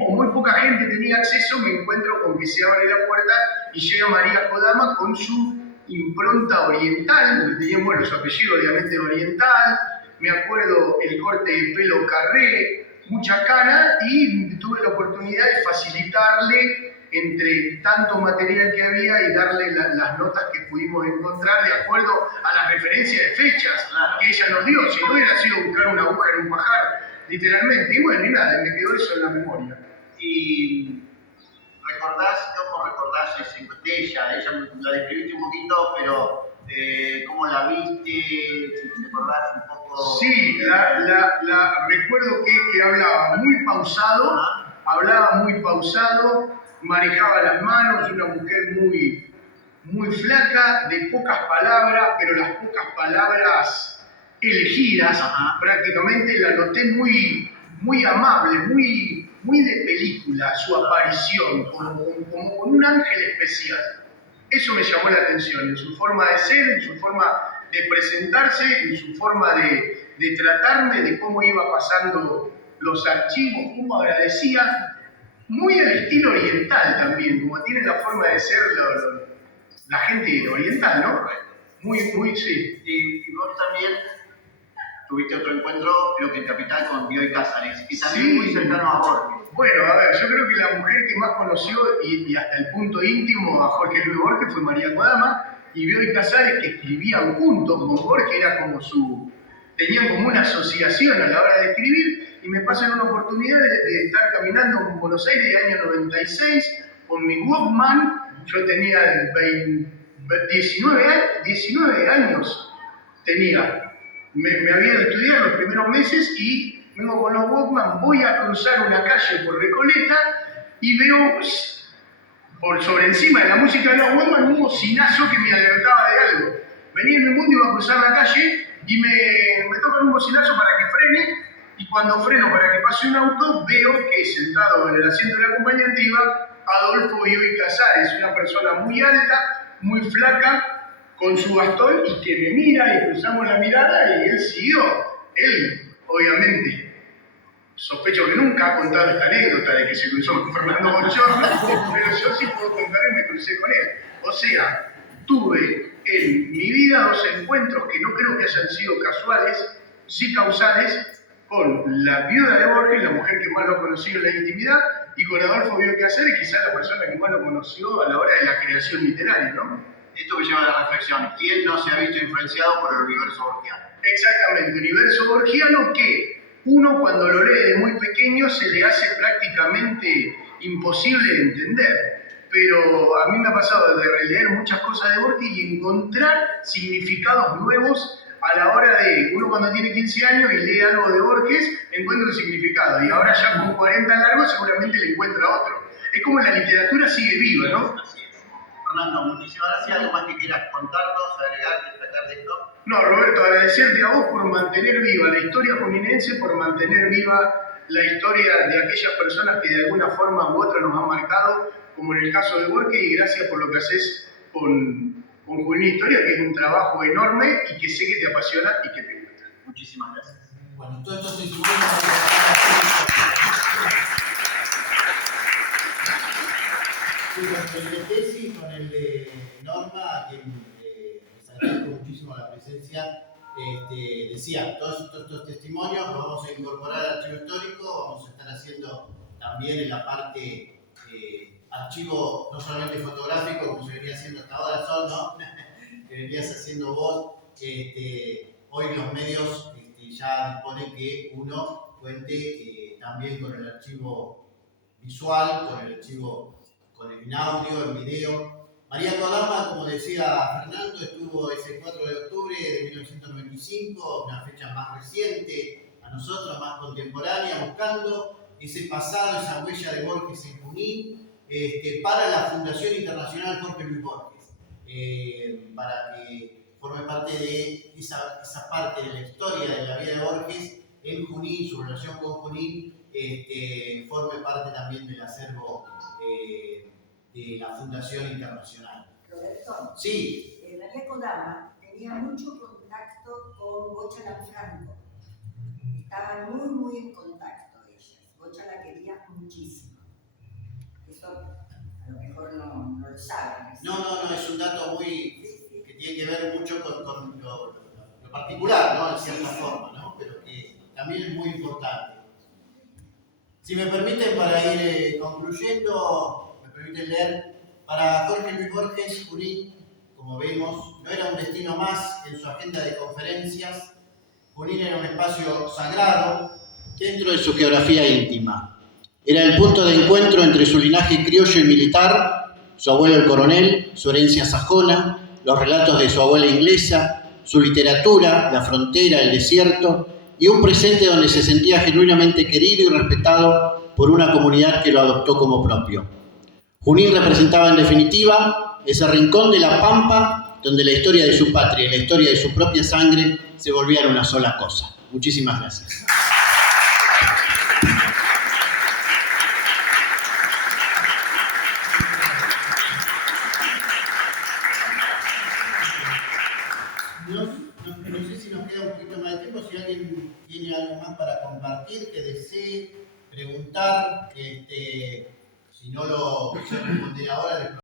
o muy poca gente tenía acceso, me encuentro con que se abre la puerta y llega María Kodama con su impronta oriental, porque tenía, bueno, su apellido obviamente oriental, me acuerdo el corte de pelo carré, mucha cara, y tuve la oportunidad de facilitarle entre tanto material que había y darle las notas que pudimos encontrar de acuerdo a las referencias de fechas que ella nos dio. Si no hubiera sido buscar una aguja en un pajar, literalmente. Y bueno, y nada, me quedó eso en la memoria. Y ¿cómo recordás ese de ella? Ella la describiste un poquito, pero ¿cómo la viste? Si te acordás un poco. Sí, la recuerdo que hablaba muy pausado, manejaba las manos, una mujer muy flaca, de pocas palabras, pero las pocas palabras elegidas, prácticamente la noté muy amable, muy de película, su aparición, como con un ángel especial. Eso me llamó la atención, en su forma de ser, en su forma de presentarse, en su forma de tratarme, de cómo iba pasando los archivos, cómo agradecía, muy al estilo oriental también, como tiene la forma de ser la gente oriental, ¿no? Muy, sí. Y vos también tuviste otro encuentro, creo que en Capital, con Bioy Cázares, y también muy cercano a Borges. Bueno, a ver, yo creo que la mujer que más conoció, y hasta el punto íntimo, a Jorge Luis Borges fue María Kodama, y Bioy Cázares, que escribían juntos con Borges, era como tenían como una asociación a la hora de escribir, y me pasan una oportunidad de estar caminando en Buenos Aires, año 96, con mi Walkman. Yo tenía 19 años, me había ido a estudiar los primeros meses y vengo con los Walkman, voy a cruzar una calle por Recoleta y veo sobre encima de la música de los Walkman un bocinazo que me alertaba de algo. Venía en mi mundo, iba a cruzar la calle y me tocan un bocinazo para que frene, y cuando freno para que pase un auto, veo que sentado en el asiento del acompañante iba Adolfo Bioy Cázares, una persona muy alta, muy flaca, con su bastón, y que me mira y cruzamos la mirada y él siguió. Él, obviamente, sospecho que nunca ha contado esta anécdota de que se cruzó con Fernando Bongiorno, pero yo sí puedo contar que me crucé con él. O sea, tuve en mi vida 2 encuentros que no creo que hayan sido casuales, sí causales, con la viuda de Borges, la mujer que más lo conoció en la intimidad, y con Adolfo Bioy Cázares, quizás la persona que más lo conoció a la hora de la creación literaria, ¿no? Esto me lleva a la reflexión: ¿quién no se ha visto influenciado por el universo borgiano? Exactamente, universo borgiano que uno cuando lo lee de muy pequeño se le hace prácticamente imposible de entender. Pero a mí me ha pasado de releer muchas cosas de Borges y encontrar significados nuevos a la hora de, uno cuando tiene 15 años y lee algo de Borges, encuentra un significado, y ahora ya con 40 largos seguramente le encuentra otro. Es como la literatura sigue viva, ¿no? Así es. Fernando, muchísimas gracias. ¿Algo más que quieras contarnos, agregar, destacar de esto? No, Roberto, agradecerte a vos por mantener viva la historia juninense, por mantener viva la historia de aquellas personas que de alguna forma u otra nos han marcado, como en el caso de Borges, y gracias por lo que haces con Junín Historia, que es un trabajo enorme y que sé que te apasiona y que te gusta. Muchísimas gracias. Bueno, todo esto se el de tesis con el de Norma, que les agradezco muchísimo la presencia. Decía, todos estos testimonios los vamos a incorporar al archivo histórico, vamos a estar haciendo también en la parte archivo no solamente fotográfico, como se venía haciendo hasta ahora solo, ¿no? Que venías haciendo vos. Hoy los medios ya disponen que uno cuente también con el archivo visual, con el archivo en audio, en video. María Kodama, como decía Fernando, estuvo ese 4 de octubre de 1995, una fecha más reciente, a nosotros más contemporánea, buscando ese pasado, esa huella de Borges en Junín, para la Fundación Internacional Jorge Luis Borges, para que forme parte de esa parte de la historia de la vida de Borges en Junín, su relación con Junín, forme parte también del acervo de la Fundación Internacional. Roberto, sí. María Kodama tenía mucho contacto con Bocha Lanfranco. estaban muy en contacto ellas. Bocha la quería muchísimo. Eso a lo mejor no lo saben. No, es un dato que tiene que ver mucho con lo particular, ¿no? En cierta forma, ¿no? Pero que también es muy importante. Si me permiten, para ir concluyendo, me permiten leer, para Jorge Luis Borges, Junín, como vemos, no era un destino más en su agenda de conferencias. Junín era un espacio sagrado dentro de su geografía íntima. Era el punto de encuentro entre su linaje criollo y militar, su abuelo el coronel, su herencia sajona, los relatos de su abuela inglesa, su literatura, la frontera, el desierto, y un presente donde se sentía genuinamente querido y respetado por una comunidad que lo adoptó como propio. Junín representaba en definitiva ese rincón de la Pampa donde la historia de su patria y la historia de su propia sangre se volvían una sola cosa. Muchísimas gracias. No sé si nos queda un poquito más de tiempo, si alguien tiene algo más para compartir, que desee preguntar, si no lo quise responder ahora,